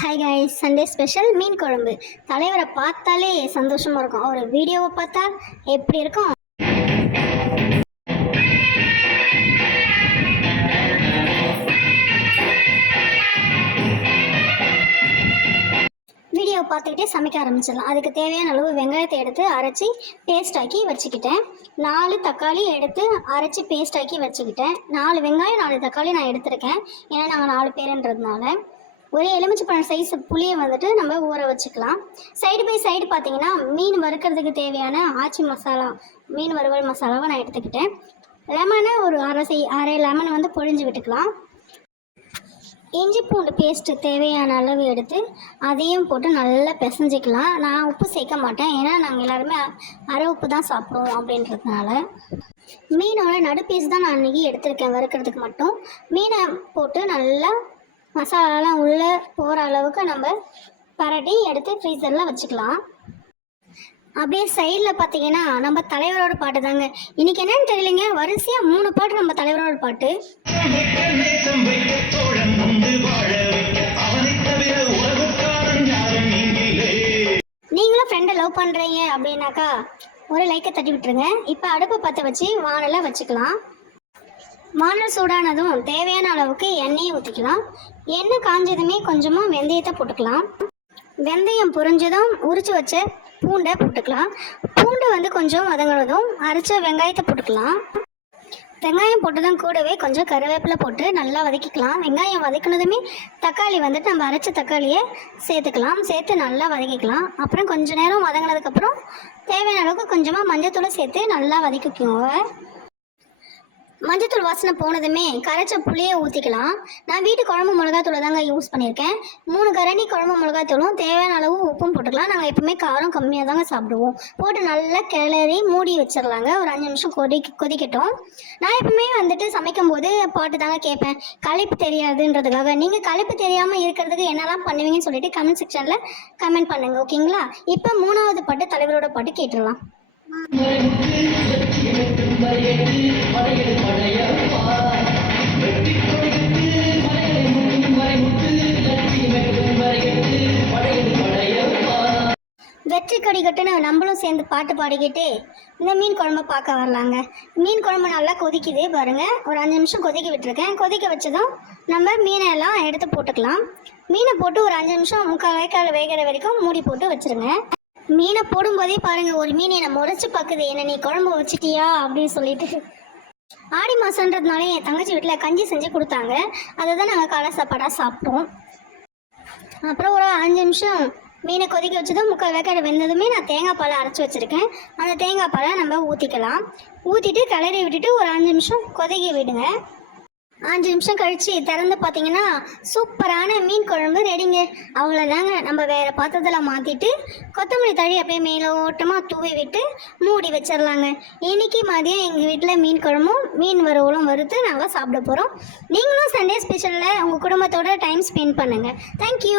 Hi guys, Sunday special மீன் குழம்பு. தலைவரை பார்த்தாலே சந்தோஷமாக இருக்கும். அவர் வீடியோவை பார்த்தா எப்படி இருக்கும்? வீடியோவை பார்த்துக்கிட்டே சமைக்க ஆரம்பிச்சிடலாம். அதுக்கு தேவையான அளவு வெங்காயத்தை எடுத்து அரைச்சி பேஸ்ட் ஆக்கி வச்சுக்கிட்டேன். 4 தக்காளி எடுத்து அரைச்சி பேஸ்ட் ஆக்கி வச்சுக்கிட்டேன். 4 வெங்காயம் 4 தக்காளி நான் எடுத்திருக்கேன். ஏன்னா நாங்கள் 4 பேருன்றதுனால. ஒரே எலுமிச்சைப்பழம் சைஸ் புளியை வந்துட்டு நம்ம ஊற வச்சுக்கலாம். சைடு பை சைடு பார்த்தீங்கன்னா மீன் வறுக்கிறதுக்கு தேவையான ஆச்சி மசாலா, மீன் வறுவல் மசாலாவை நான் எடுத்துக்கிட்டேன். லெமனை ஒரு அரை லெமனை வந்து பொழிஞ்சு விட்டுக்கலாம். இஞ்சி பூண்டு பேஸ்ட்டு தேவையான அளவு எடுத்து அதையும் போட்டு நல்லா பிசைஞ்சிக்கலாம். நான் உப்பு சேர்க்க மாட்டேன், ஏன்னா நாங்கள் எல்லாருமே அரை உப்பு தான் சாப்பிடுவோம் அப்படின்றதுனால. மீனோட நடு பீஸ் தான் நான் அன்றைக்கி எடுத்திருக்கேன் வறுக்கிறதுக்கு மட்டும். மீனை போட்டு நல்லா மசாலாலாம் உள்ளே போகிற அளவுக்கு நம்ம பரட்டி எடுத்து ஃப்ரீசரில் வச்சுக்கலாம். அப்படியே சைடில் பார்த்தீங்கன்னா நம்ம தலைவரோட பாட்டு தாங்க. இன்றைக்கி என்னன்னு தெரியலைங்க, வரிசையாக 3 பாட்டு நம்ம தலைவரோட பாட்டு. நீங்களும் ஃப்ரெண்டை லவ் பண்ணுறீங்க அப்படின்னாக்கா ஒரு லைக்கை தட்டி விட்டுருங்க. இப்போ அடுப்பை பற்ற வச்சு வானலை வச்சுக்கலாம். வானல் சூடானதும் தேவையான அளவுக்கு எண்ணெயை ஊற்றிக்கலாம். எண்ணெய் காஞ்சதுமே கொஞ்சமாக வெந்தயத்தை போட்டுக்கலாம். வெந்தயம் புரிஞ்சதும் உரிச்சு வச்ச பூண்டை போட்டுக்கலாம். பூண்டை வந்து கொஞ்சம் வதங்கினதும் அரைச்ச வெங்காயத்தை போட்டுக்கலாம். வெங்காயம் போட்டதும் கூடவே கொஞ்சம் கருவேப்பிலை போட்டு நல்லா வதக்கிக்கலாம். வெங்காயம் வதக்கினதுமே தக்காளி வந்துட்டு நம்ம அரைச்ச தக்காளியை சேர்த்துக்கலாம். சேர்த்து நல்லா வதக்கிக்கலாம். அப்புறம் கொஞ்சம் நேரம் வதங்கினதுக்கப்புறம் தேவையான அளவுக்கு கொஞ்சமாக மஞ்சத்தூளை சேர்த்து நல்லா வதக்கிக்குவோங்க. மஞ்சத்தூள் வாசனை போனதுமே கரைச்ச புளியை ஊற்றிக்கலாம். நான் வீட்டு குழம்பு மிளகாத்தூளை தாங்க யூஸ் பண்ணியிருக்கேன். 3 கரண்டி குழம்பு மிளகாத்தூளும் தேவையான அளவு உப்பும் போட்டுக்கலாம். நாங்கள் எப்பவுமே காரம் கம்மியாக தாங்க சாப்பிடுவோம். போட்டு நல்லா கிளறி மூடி வச்சிடலாங்க. ஒரு 5 நிமிஷம் கொதிக்கட்டும். நான் எப்பவுமே வந்துட்டு சமைக்கும் போது பாட்டு தாங்க கேட்பேன், களைப்பு தெரியாதுன்றதுக்காக. நீங்கள் களைப்பு தெரியாமல் இருக்கிறதுக்கு என்னெல்லாம் பண்ணுவீங்கன்னு சொல்லிட்டு கமெண்ட் செக்ஷனில் கமெண்ட் பண்ணுங்கள், ஓகேங்களா? இப்போ 3வது பாட்டு தலைவரோட பாட்டு கேட்டுடலாம். வெற்றி கொடி கட்டுன்னு நம்மளும் சேர்ந்து பாட்டு பாடிக்கிட்டு இந்த மீன் குழம்பு பார்க்க வரலாங்க. மீன் குழம்பு நல்லா கொதிக்குது பாருங்கள். ஒரு 5 நிமிஷம் கொதிக்க விட்டுருக்கேன். கொதிக்க வச்சதும் நம்ம மீனை எல்லாம் எடுத்து போட்டுக்கலாம். மீனை போட்டு ஒரு 5 நிமிஷம் 3/4 வேக்காடு வேகிற வரைக்கும் மூடி போட்டு வச்சுருங்க. மீனை போடும்போதே பாருங்கள், ஒரு மீன் என்னை முறைச்சி பார்க்குது, என்ன நீ குழம்பு வச்சிட்டியா அப்படின்னு சொல்லிட்டு. ஆடி மாதன்றதுனால என் தங்கச்சி வீட்டில் கஞ்சி செஞ்சு கொடுத்தாங்க. அதை தான் நாங்கள் காலை சாப்பாடாக சாப்பிட்டோம். அப்புறம் ஒரு 5 நிமிஷம் மீனை கொதிக்க வச்சதும் 3/4 வேக்காடு வெந்ததுமே நான் தேங்காய் பாலை அரைச்சி வச்சுருக்கேன். அந்த தேங்காய் பாலை நம்ம ஊற்றிக்கலாம். ஊற்றிட்டு கிளறி விட்டுட்டு ஒரு 5 நிமிஷம் கொதிக்க விடுங்க. 5 நிமிஷம் கழித்து திறந்து பார்த்தீங்கன்னா சூப்பரான மீன் குழம்பு ரெடிங்க. அவ்வளோதாங்க. நம்ம வேறு பாத்திரத்தில் மாற்றிட்டு கொத்தமல்லி தழி அப்படியே மேலோட்டமாக தூவி விட்டு மூடி வச்சிடலாங்க. இன்றைக்கி மதியம் எங்கள் வீட்டில் மீன் குழம்பும் மீன் வறுவலும் வறுத்து நாங்கள் சாப்பிட போகிறோம். நீங்களும் சண்டே ஸ்பெஷலில் உங்கள் குடும்பத்தோட டைம் ஸ்பெண்ட் பண்ணுங்கள். தேங்க்யூ.